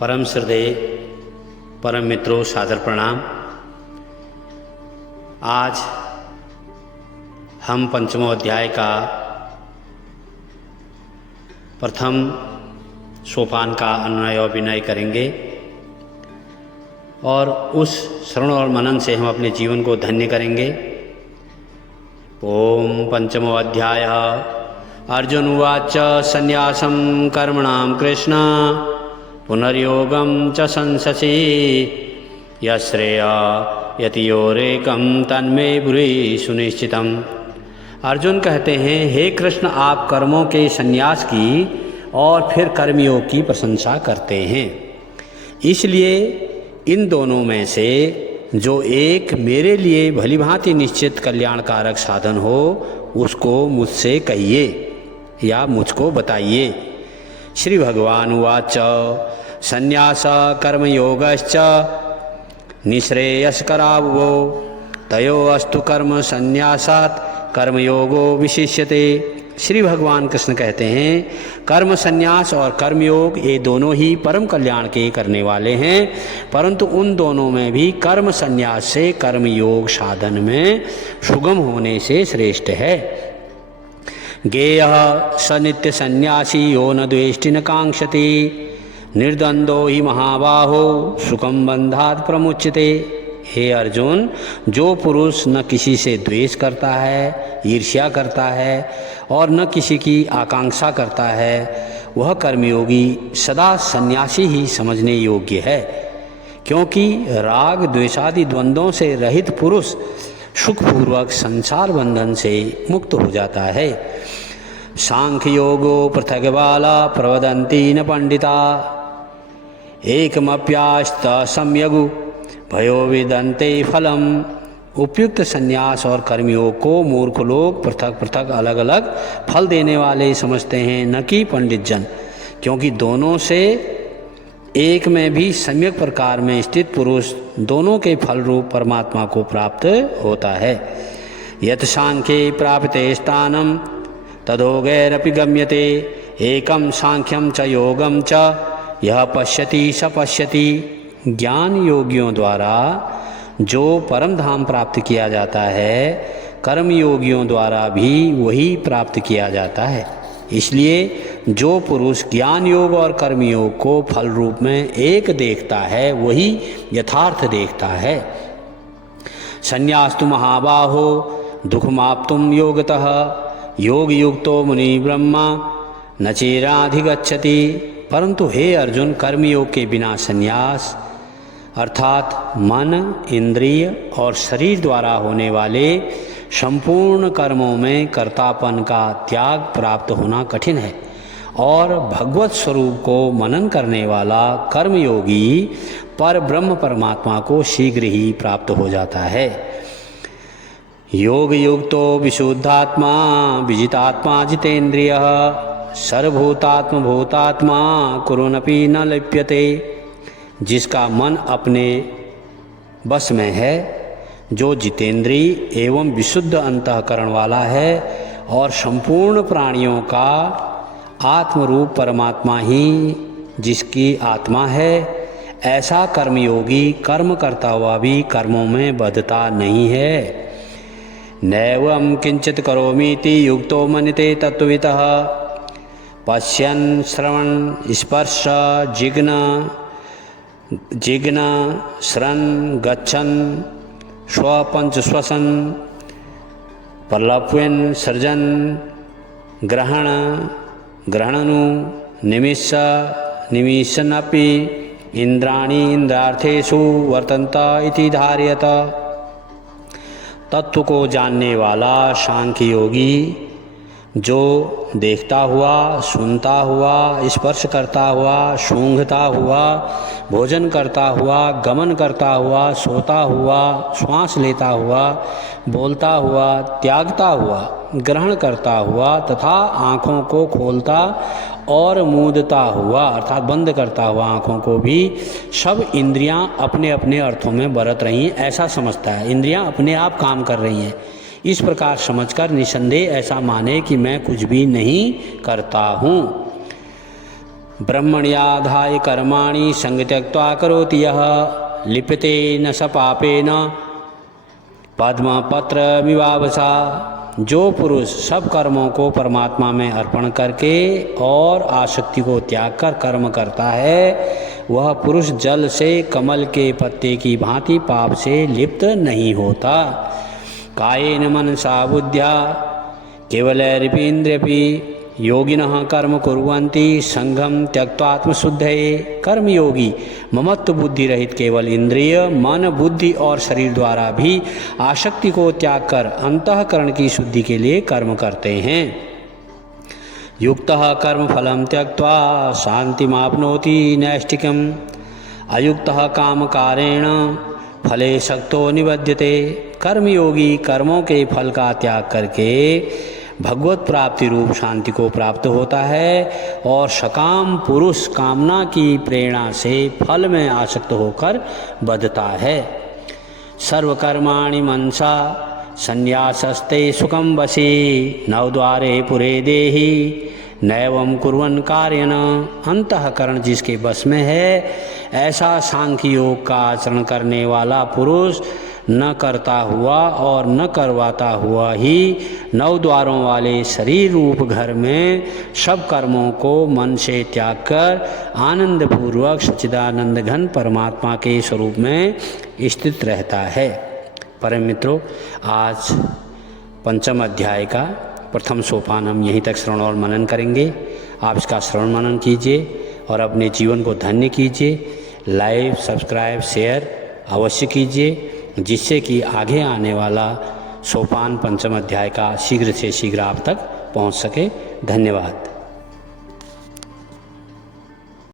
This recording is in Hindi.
परम श्रद्धेय परम मित्रों, सादर प्रणाम। आज हम पंचमों अध्याय का प्रथम सोपान का अनुनय और विनय करेंगे और उस श्रवण और मनन से हम अपने जीवन को धन्य करेंगे। ओम पंचमो अध्याय। अर्जुन उवाच संन्यासं कर्मणां कृष्ण पुनर्योगं च संससि यश्रेया यतियोरेकं तन्मे ब्रूहि सुनिश्चितम्। अर्जुन कहते हैं, हे कृष्ण, आप कर्मों के संन्यास की और फिर कर्मयोग की प्रशंसा करते हैं, इसलिए इन दोनों में से जो एक मेरे लिए भलीभांति निश्चित कल्याणकारक साधन हो उसको मुझसे कहिए या मुझको बताइए। श्री भगवान उवाच संन्यास कर्मयोगश्च निःश्रेयस्करावुभौ तयोस्तु कर्म संन्यासात् कर्मयोगो विशिष्यते। श्री भगवान कृष्ण कहते हैं, कर्म संन्यास और कर्मयोग ये दोनों ही परम कल्याण के करने वाले हैं, परंतु उन दोनों में भी कर्म संन्यास से कर्मयोग साधन में सुगम होने से श्रेष्ठ है। गेयः स नित्य संन्यासी यो न द्वेष्टि न कांक्षति निर्द्वंद्वो हि महाबाहो सुखम बंधात् प्रमुच्यते। हे अर्जुन, जो पुरुष न किसी से द्वेष करता है, ईर्ष्या करता है और न किसी की आकांक्षा करता है, वह कर्मयोगी सदा सन्यासी ही समझने योग्य है, क्योंकि राग द्वेषादि द्वंद्वों से रहित पुरुष सुखपूर्वक संसार बंधन से मुक्त हो जाता है। सांख्य योगो पृथग बाला प्रवदन्ति न पंडिता एकमप्यास्त सम्यगु भयो विदन्ते फलम। उपयुक्त संन्यास और कर्मयोग को मूर्ख लोग पृथक पृथक अलग अलग फल देने वाले समझते हैं, न कि पंडित जन, क्योंकि दोनों से एक में भी सम्यक प्रकार में स्थित पुरुष दोनों के फल रूप परमात्मा को प्राप्त होता है। यत् सांख्ये प्राप्ते स्थानम तदोगैरपि गम्यते एकम सांख्यम च योगम च यह पश्यति स पश्यति। ज्ञान योगियों द्वारा जो परम धाम प्राप्त किया जाता है, कर्म योगियों द्वारा भी वही प्राप्त किया जाता है। इसलिए जो पुरुष ज्ञान योग और कर्म योग को फल रूप में एक देखता है, वही यथार्थ देखता है। संन्यास्तु महाबाहो दुःखमाप्तुं योगतः योग युक्तो मुनि ब्रह्मा न चेराधिगच्छति। परंतु हे अर्जुन, कर्मयोग के बिना संन्यास अर्थात मन, इंद्रिय और शरीर द्वारा होने वाले संपूर्ण कर्मों में कर्तापन का त्याग प्राप्त होना कठिन है, और भगवत स्वरूप को मनन करने वाला कर्मयोगी पर ब्रह्म परमात्मा को शीघ्र ही प्राप्त हो जाता है। योग युक्तो विशुद्धात्मा विजितात्मा जितेन्द्रियः सर्वभूतात्म भूतात्मा कुरुनपि न लिप्यते। जिसका मन अपने बस में है, जो जितेंद्रिय एवं विशुद्ध अंतःकरण वाला है और संपूर्ण प्राणियों का आत्मरूप परमात्मा ही जिसकी आत्मा है, ऐसा कर्मयोगी कर्म करता हुआ भी कर्मों में बद्धता नहीं है। नैवं किंचित करोमीति युक्तो मन्यते तत्त्ववितः पश्यन् श्रवण स्पर्श जिग्न श्रन गच्छन स्वपंच श्वसन प्रलप्यन सृजन ग्रहण ग्रहणनु निमिष निमिषन्नपि इंद्राणि इंद्रार्थेषु वर्तन्त इति धारयत। तत्व को जानने वाला सांख्य योगी जो देखता हुआ, सुनता हुआ, स्पर्श करता हुआ, सूंघता हुआ, भोजन करता हुआ, गमन करता हुआ, सोता हुआ, श्वास लेता हुआ, बोलता हुआ, त्यागता हुआ, ग्रहण करता हुआ तथा आँखों को खोलता और मूंदता हुआ अर्थात बंद करता हुआ आँखों को भी सब इंद्रियां अपने अपने अर्थों में बरत रही हैं, ऐसा समझता है। इंद्रियां अपने आप काम कर रही हैं, इस प्रकार समझकर निसंदेह ऐसा माने कि मैं कुछ भी नहीं करता हूँ। ब्रह्मण्याधाय कर्माणि संग त्यक्त्वा करोति यः लिप्यते न स पापेन पद्मपत्रमिवावसा। जो पुरुष सब कर्मों को परमात्मा में अर्पण करके और आसक्ति को त्याग कर कर्म करता है, वह पुरुष जल से कमल के पत्ते की भांति पाप से लिप्त नहीं होता। कायेन मनसा बुद्ध्या केवलैरपीन्द्रियपि योगिनः कर्म कुर्वन्ति संगम त्यक्त्वात्मशुद्धये। कर्मयोगी ममत्व बुद्धि रहित केवल इंद्रिय मन बुद्धि और शरीर द्वारा भी आसक्ति को त्याग कर अंतःकरण की शुद्धि के लिए कर्म करते हैं। युक्तः कर्मफलं त्यक्त्वा शान्तिमाप्नोति नैष्ठिकम् अयुक्तः कामकारेण फले शक्तो निबध्यते। कर्मयोगी कर्मों के फल का त्याग करके भगवत प्राप्ति रूप शांति को प्राप्त होता है और सकाम पुरुष कामना की प्रेरणा से फल में आसक्त होकर बद्धता है। सर्वकर्माणि मनसा संन्यासस्ते सुखम वशी नवद्वारे पुरे देहि नैवं कुर्वन् कार्यन। अंतःकरण जिसके बस में है, ऐसा सांख्य योग का आचरण करने वाला पुरुष न करता हुआ और न करवाता हुआ ही नौ द्वारों वाले शरीर रूप घर में सब कर्मों को मन से त्याग कर आनंद पूर्वक सच्चिदानंद घन परमात्मा के स्वरूप में स्थित रहता है। परम मित्रों, आज पंचम अध्याय का प्रथम सोपान हम यहीं तक श्रवण और मनन करेंगे। आप इसका श्रवण मनन कीजिए और अपने जीवन को धन्य कीजिए। लाइक सब्सक्राइब शेयर अवश्य कीजिए, जिससे कि आगे आने वाला सोपान पंचम अध्याय का शीघ्र से शीघ्र आप तक पहुंच सके। धन्यवाद।